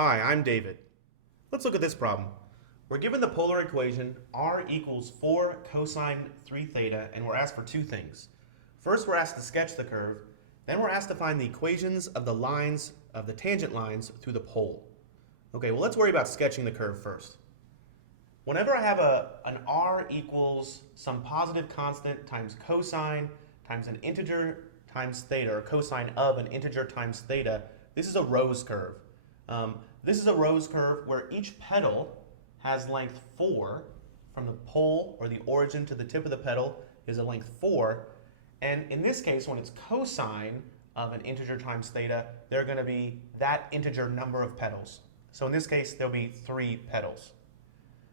Hi, I'm David. Let's look at this problem. We're given the polar equation r equals 4 cosine 3 theta, and we're asked for two things. First, we're asked to sketch the curve, then we're asked to find the equations of the lines, of the tangent lines through the pole. Okay, well let's worry about sketching the curve first. Whenever I have an r equals some positive constant times cosine times an integer times theta, or cosine of an integer times theta, this is a rose curve. This is a rose curve where each petal has length 4 from the pole or the origin to the tip of the petal is a length 4. And in this case, when it's cosine of an integer times theta, they're going to be that integer number of petals. So in this case, there'll be 3 petals.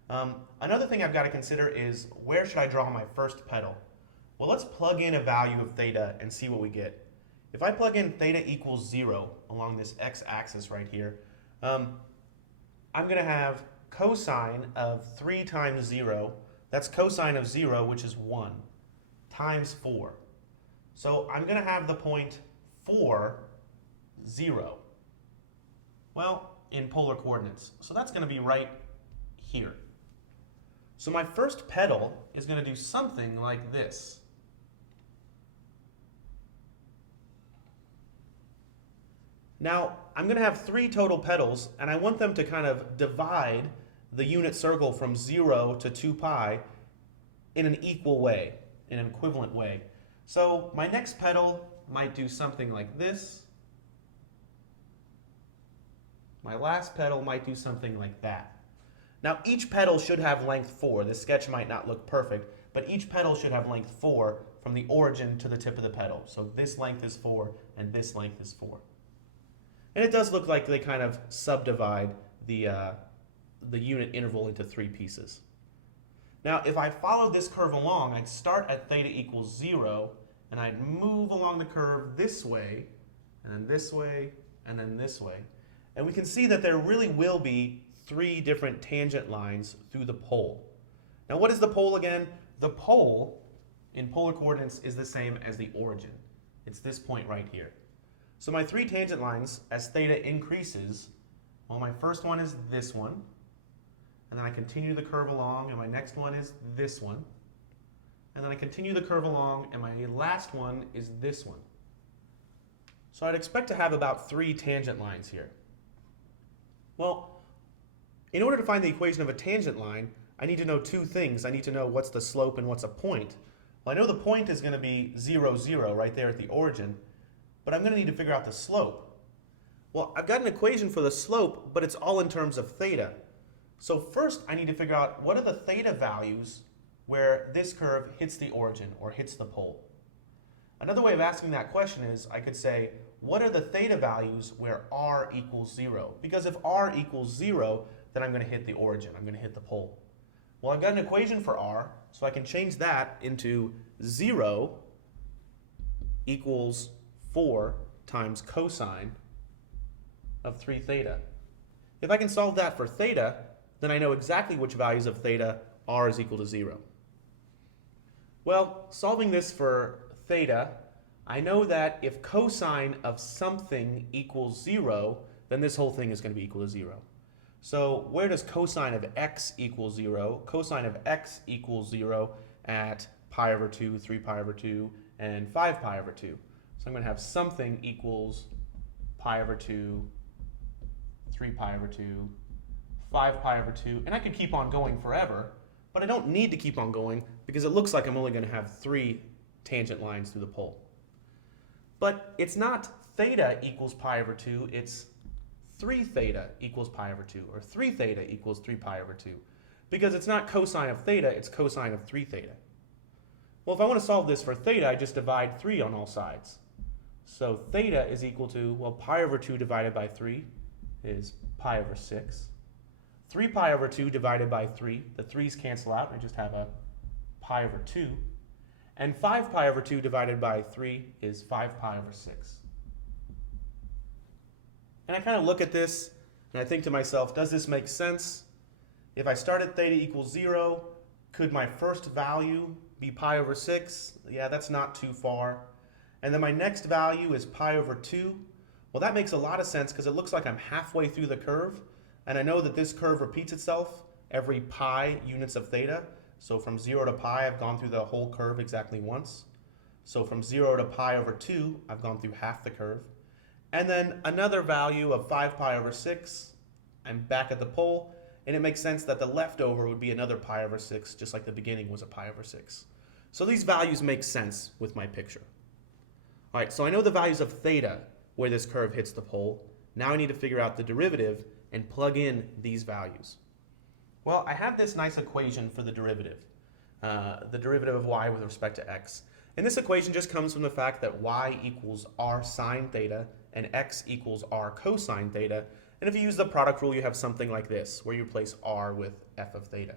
Another thing I've got to consider is where should I draw my first petal? Well, let's plug in a value of theta and see what we get. If I plug in theta equals 0 along this x-axis right here, I'm going to have cosine of 3 times 0, that's cosine of 0, which is 1, times 4. So I'm going to have the point 4, 0. Well, in polar coordinates. So that's going to be right here. So my first petal is going to do something like this. Now, I'm going to have 3 total petals, and I want them to kind of divide the unit circle from 0 to 2 pi in an equal way, in an equivalent way. So my next petal might do something like this. My last petal might do something like that. Now, each petal should have length 4. This sketch might not look perfect, but each petal should have length 4 from the origin to the tip of the petal. So this length is 4, and this length is 4. And it does look like they kind of subdivide the unit interval into 3 pieces. Now, if I followed this curve along, I'd start at theta equals 0, and I'd move along the curve this way, and then this way, and then this way. And we can see that there really will be 3 different tangent lines through the pole. Now, what is the pole again? The pole in polar coordinates is the same as the origin. It's this point right here. So my 3 tangent lines, as theta increases, well, my first one is this one, and then I continue the curve along, and my next one is this one, and then I continue the curve along, and my last one is this one. So I'd expect to have about 3 tangent lines here. Well, in order to find the equation of a tangent line, I need to know 2 things. I need to know what's the slope and what's a point. Well, I know the point is going to be 0, 0 right there at the origin, but I'm going to need to figure out the slope. Well, I've got an equation for the slope, but it's all in terms of theta. So first, I need to figure out what are the theta values where this curve hits the origin or hits the pole. Another way of asking that question is I could say, what are the theta values where r equals 0? Because if r equals 0, then I'm going to hit the origin. I'm going to hit the pole. Well, I've got an equation for r, so I can change that into 0 equals 4 times cosine of 3 theta. If I can solve that for theta, then I know exactly which values of theta r is equal to 0. Well, solving this for theta, I know that if cosine of something equals 0, then this whole thing is going to be equal to 0. So where does cosine of x equal 0? Cosine of x equals 0 at pi over 2, 3 pi over 2, and 5 pi over 2. So I'm going to have something equals pi over 2, 3 pi over 2, 5 pi over 2, and I could keep on going forever, but I don't need to keep on going because it looks like I'm only going to have 3 tangent lines through the pole. But it's not theta equals pi over 2, it's 3 theta equals pi over 2, or 3 theta equals 3 pi over 2, because it's not cosine of theta, it's cosine of 3 theta. Well, if I want to solve this for theta, I just divide 3 on all sides. So theta is equal to, well, pi over 2 divided by 3 is pi over 6. 3 pi over 2 divided by 3, the 3's cancel out, and I just have a pi over 2. And 5 pi over 2 divided by 3 is 5 pi over 6. And I kind of look at this, and I think to myself, does this make sense? If I start at theta equals 0, could my first value be pi over 6? Yeah, that's not too far. And then my next value is pi over 2. Well, that makes a lot of sense because it looks like I'm halfway through the curve, and I know that this curve repeats itself every pi units of theta. So from 0 to pi, I've gone through the whole curve exactly once. So from 0 to pi over 2, I've gone through half the curve. And then another value of 5 pi over 6, I'm back at the pole, and it makes sense that the leftover would be another pi over 6, just like the beginning was a pi over 6. So these values make sense with my picture. All right, so I know the values of theta where this curve hits the pole. Now I need to figure out the derivative and plug in these values. Well, I have this nice equation for the derivative of y with respect to x. And this equation just comes from the fact that y equals r sine theta and x equals r cosine theta. And if you use the product rule, you have something like this, where you replace r with f of theta.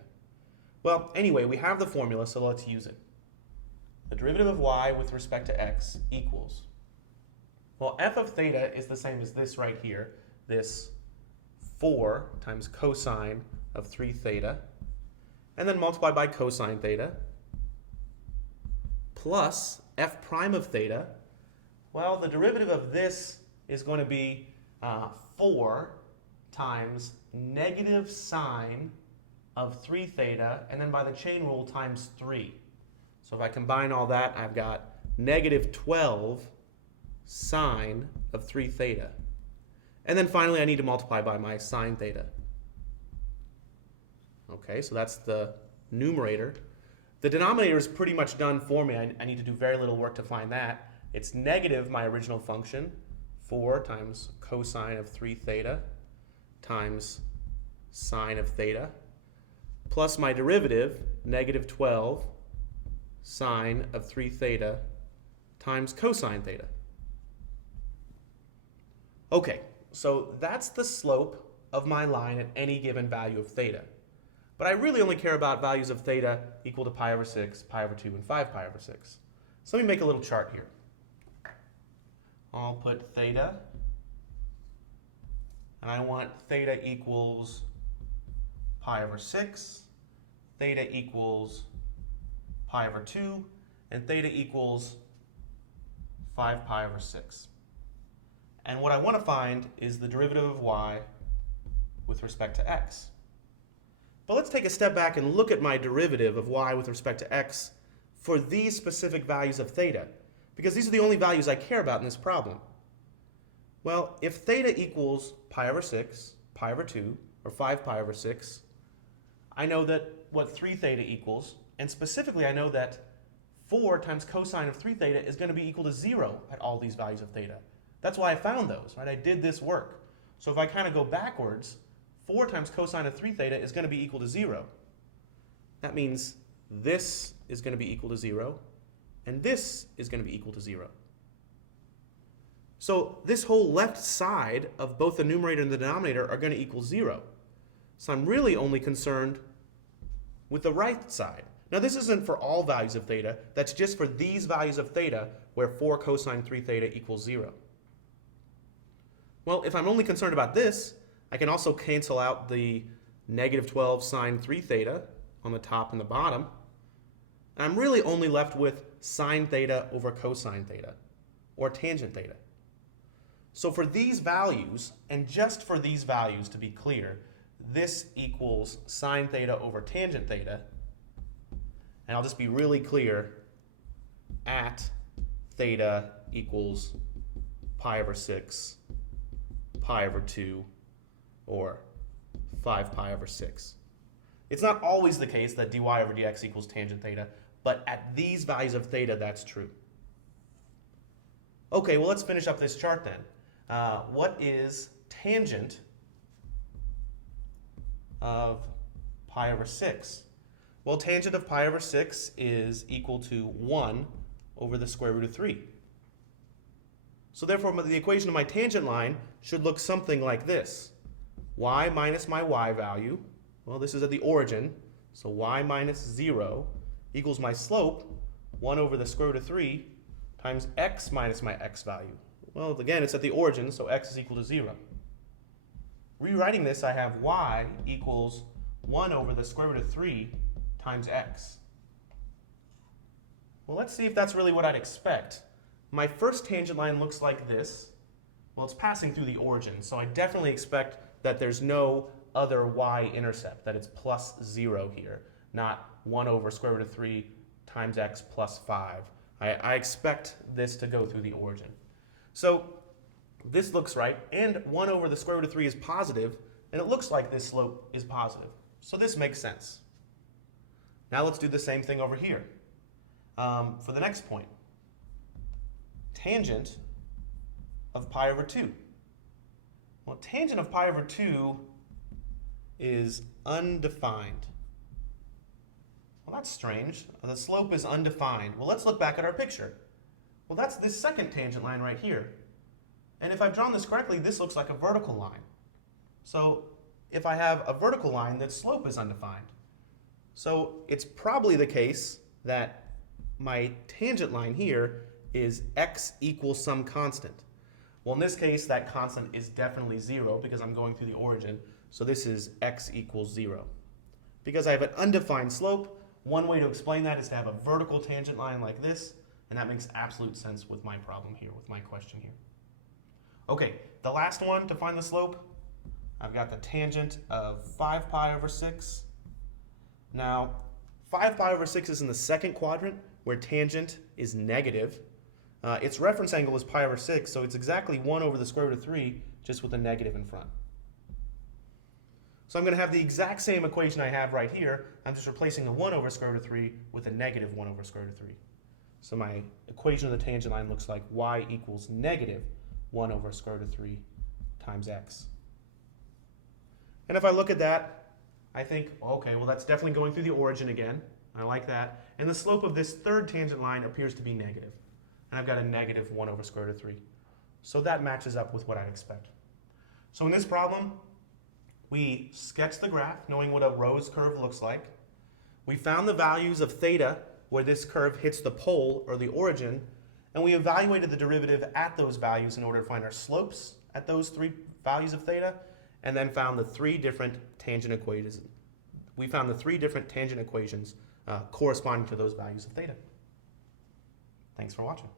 Well, anyway, we have the formula, so let's use it. The derivative of y with respect to x equals, well, f of theta is the same as this right here, this 4 times cosine of 3 theta, and then multiply by cosine theta, plus f prime of theta. Well, the derivative of this is going to be 4 times negative sine of 3 theta, and then by the chain rule times 3. So if I combine all that, I've got negative 12 sine of 3 theta. And then finally, I need to multiply by my sine theta. Okay, so that's the numerator. The denominator is pretty much done for me. I need to do very little work to find that. It's negative my original function, 4 times cosine of 3 theta times sine of theta, plus my derivative, negative 12 sine of 3 theta times cosine theta. Okay, so that's the slope of my line at any given value of theta. But I really only care about values of theta equal to pi over 6, pi over 2, and 5 pi over 6. So let me make a little chart here. I'll put theta, and I want theta equals pi over 6, theta equals pi over 2, and theta equals 5 pi over 6. And what I want to find is the derivative of y with respect to x. But let's take a step back and look at my derivative of y with respect to x for these specific values of theta, because these are the only values I care about in this problem. Well, if theta equals pi over 6, pi over 2, or 5 pi over 6, I know that what 3 theta equals, and specifically I know that 4 times cosine of 3 theta is going to be equal to 0 at all these values of theta. That's why I found those, right? I did this work. So if I kind of go backwards, 4 times cosine of 3 theta is going to be equal to 0. That means this is going to be equal to 0, and this is going to be equal to 0. So this whole left side of both the numerator and the denominator are going to equal 0. So I'm really only concerned with the right side. Now this isn't for all values of theta, that's just for these values of theta where 4 cosine 3 theta equals 0. Well, if I'm only concerned about this, I can also cancel out the negative 12 sine 3 theta on the top and the bottom. And I'm really only left with sine theta over cosine theta, or tangent theta. So for these values, and just for these values to be clear, this equals sine theta over tangent theta. And I'll just be really clear, at theta equals pi over 6, pi over 2, or 5 pi over 6. It's not always the case that dy over dx equals tangent theta, but at these values of theta, that's true. Okay, well, let's finish up this chart then. What is tangent of pi over 6? Well, tangent of pi over 6 is equal to 1 over the square root of 3. So therefore, the equation of my tangent line should look something like this. Y minus my y value, well, this is at the origin, so y minus 0 equals my slope, 1 over the square root of 3, times x minus my x value. Well, again, it's at the origin, so x is equal to 0. Rewriting this, I have y equals 1 over the square root of 3 times x. Well, let's see if that's really what I'd expect. My first tangent line looks like this. Well, it's passing through the origin, so I definitely expect that there's no other y-intercept, that it's plus 0 here, not 1 over square root of 3 times x plus 5. I expect this to go through the origin. So this looks right, and 1 over the square root of 3 is positive, and it looks like this slope is positive. So this makes sense. Now let's do the same thing over here. For the next point, tangent of pi over 2. Well, tangent of pi over 2 is undefined. Well, that's strange. The slope is undefined. Well, let's look back at our picture. Well, that's this second tangent line right here. And if I've drawn this correctly, this looks like a vertical line. So if I have a vertical line, that slope is undefined. So it's probably the case that my tangent line here is x equals some constant. Well, in this case, that constant is definitely 0 because I'm going through the origin. So this is x equals 0. Because I have an undefined slope, one way to explain that is to have a vertical tangent line like this, and that makes absolute sense with my problem here, with my question here. Okay, the last one to find the slope, I've got the tangent of 5 pi over 6. Now, 5 pi over 6 is in the second quadrant, where tangent is negative. Its reference angle is pi over 6, so it's exactly 1 over the square root of 3, just with a negative in front. So I'm going to have the exact same equation I have right here. I'm just replacing the 1 over square root of 3 with a negative 1 over square root of 3. So my equation of the tangent line looks like y equals negative 1 over square root of 3 times x. And if I look at that, I think, okay, well, that's definitely going through the origin again. I like that. And the slope of this third tangent line appears to be negative. And I've got a negative 1 over square root of 3. So that matches up with what I expect. So in this problem, we sketched the graph, knowing what a rose curve looks like. We found the values of theta, where this curve hits the pole or the origin, and we evaluated the derivative at those values in order to find our slopes at those 3 values of theta, and then found the 3 different tangent equations. We found the 3 different tangent equations corresponding to those values of theta. Thanks for watching.